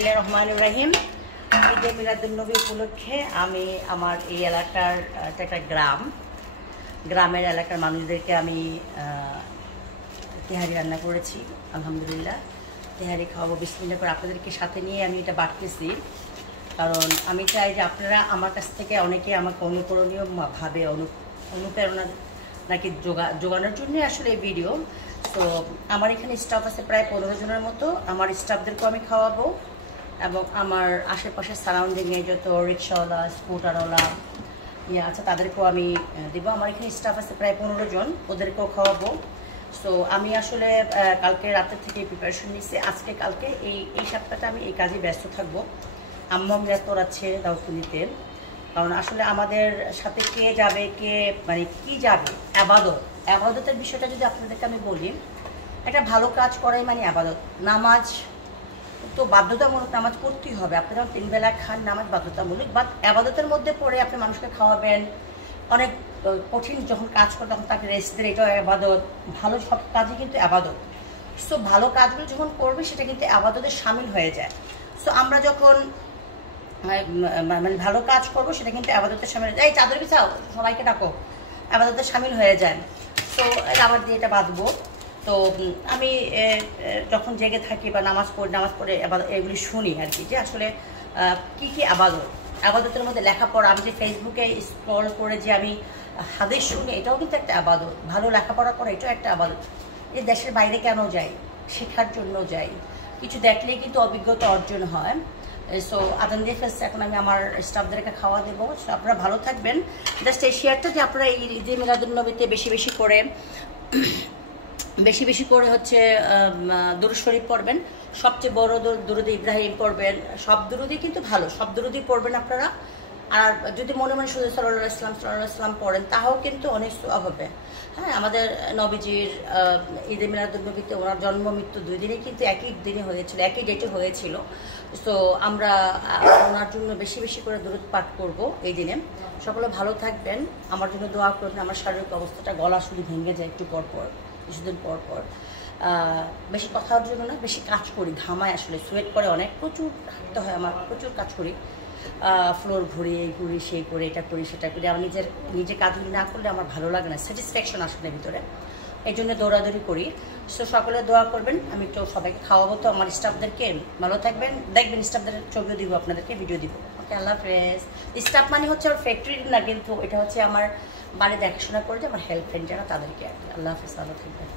বিসমিল্লাহির রহমানির রহিম। ঈদে মিলাদুন্নবী উপলক্ষে আমি আমার এই এলাকার একটা গ্রামের এলাকার মানুষদেরকে আমি তেহারি রান্না করেছি। আলহামদুলিল্লাহ তেহারি খাওয়াবো বিসমিল্লাহ করে আপনাদেরকে সাথে নিয়ে আমি এটা বাড়তেছি, কারণ আমি চাই যে আপনারা আমার কাছ থেকে অনেকে আমাকে অনুকরণীয় ভাবে অনুপ্রেরণা নাকি জোগানোর জন্য আসলে এই ভিডিও। তো আমার এখানে স্টাফ আছে প্রায় 15 জনের মতো। আমার স্টাফদেরকেও আমি খাওয়াবো এবং আমার আশেপাশের সারাউন্ডিংয়ে যত রিক্সাওয়ালা স্কুটারওয়ালা আছে তাদেরকেও আমি দেবো। আমার এখানে স্টাফ আছে প্রায় 15 জন, ওদেরকেও খাওয়াবো। সো আমি আসলে কালকে রাতের থেকে প্রিপারেশন নিচ্ছি, আজকে কালকে এই সপ্তাহটা আমি এই কাজে ব্যস্ত থাকবো। আম্মু আছে দাউদকুলিতে, কারণ আসলে আমাদের সাথে কে যাবে, কে মানে কি যাবে, আবাদতের বিষয়টা যদি আপনাদেরকে আমি বলি, একটা ভালো কাজ করাই মানে আবাদত। নামাজ তো বাধ্যতামূলক, নামাজ পড়তেই হবে। আপনি যখন 3 বেলা খান নামাজ বাধ্যতামূলক, বাট আবাদতের মধ্যে পড়ে আপনি মানুষকে খাওয়াবেন, অনেক কঠিন যখন কাজ করে তখন তাকে রেস্ট দেন, এটাও আবাদত। ভালো সব কাজই কিন্তু আবাদত। সো ভালো কাজগুলো যখন করবে সেটা কিন্তু আবাদতের সামিল হয়ে যায়। সো আমরা যখন মানে ভালো কাজ করবো সেটা কিন্তু আবাদতের সামিল হয়ে যায়। এই চাদর বিছাও, সবাইকে ডাকো, আবাদতের সামিল হয়ে যায়। তো আবার দিয়ে এটা বাঁধবো। তো আমি যখন জেগে থাকি বা নামাজ পড়ে এগুলি শুনি আর কি, যে আসলে কি কি আবাদতের মধ্যে লেখাপড়া। আমি যে ফেসবুকে স্ক্রল করে যে আমি হাদিস শুনি, এটাও কিন্তু একটা আবাদত। ভালো লেখাপড়া করা এটাও একটা আবাদত। এই দেশের বাইরে কেন যাই? শেখার জন্য যাই। কিছু দেখলেই কিন্তু অভিজ্ঞতা অর্জন হয়। সো আদান দিয়ে ফেলছে, এখন আমি আমার স্টাফদেরকে খাওয়া দেবো। আপনারা ভালো থাকবেন। জাস্ট এই শেয়ারটা যে আপনারা এই ঈদে মিলাদুন্নবীতে বেশি বেশি করে হচ্ছে দুরূদ শরীফ পড়বেন। সবচেয়ে বড় দুরূদ ইব্রাহিম পড়বেন। সব দুরূদই কিন্তু ভালো, সব দুরূদই পড়বেন আপনারা। আর যদি মনে মনে শুধু সাল্লাল্লাহু আলাইহি সাল্লাম পড়েন, তাও কিন্তু অনেক সওয়াব হবে। হ্যাঁ, আমাদের নবীজির ঈদে মিলাদুন্নবীতে ওনার জন্ম মৃত্যু 2 দিনে কিন্তু একই দিনে হয়েছিল, একই ডেটে হয়েছিল। সো আমরা ওনার জন্য বেশি করে দুরূদ পাঠ করব এই দিনে। সকলে ভালো থাকবেন, আমার জন্য দোয়া করবেন। আমার শারীরিক অবস্থাটা, গলা শুধু ভেঙে যায় একটু পর কিছুদিন পর বেশি কথার জন্য না, বেশি কাজ করি, ঘামায়, আসলে সোয়েট করে অনেক, প্রচুর হাঁটতে হয় আমার, প্রচুর কাজ করি, ফ্লোর ঘুরি, এই ঘুরি, সেই করে, এটা করি, সেটা করি। আমার নিজে কাজগুলি না করলে আমার ভালো লাগে না, স্যাটিসফ্যাকশন আসলে ভিতরে, এই জন্য দৌড়াদৌড়ি করি। সো সকলে দোয়া করবেন। আমি তো সবাইকে খাওয়াবো, তো আমার স্টাফদেরকে ভালো থাকবেন, দেখবেন স্টাফদের ছবিও দিব, আপনাদেরকে ভিডিও দিব। ওকে, আল্লাহ হাফেজ। স্টাফ মানে হচ্ছে আমার ফ্যাক্টরির না, কিন্তু এটা হচ্ছে আমার বাড়ি দেখাশোনা করে যে আমার হেল্প ফ্রেন্ড যারা, তাদেরকে আর কি। আল্লাহ হাফেজ, ভালো থাকবেন।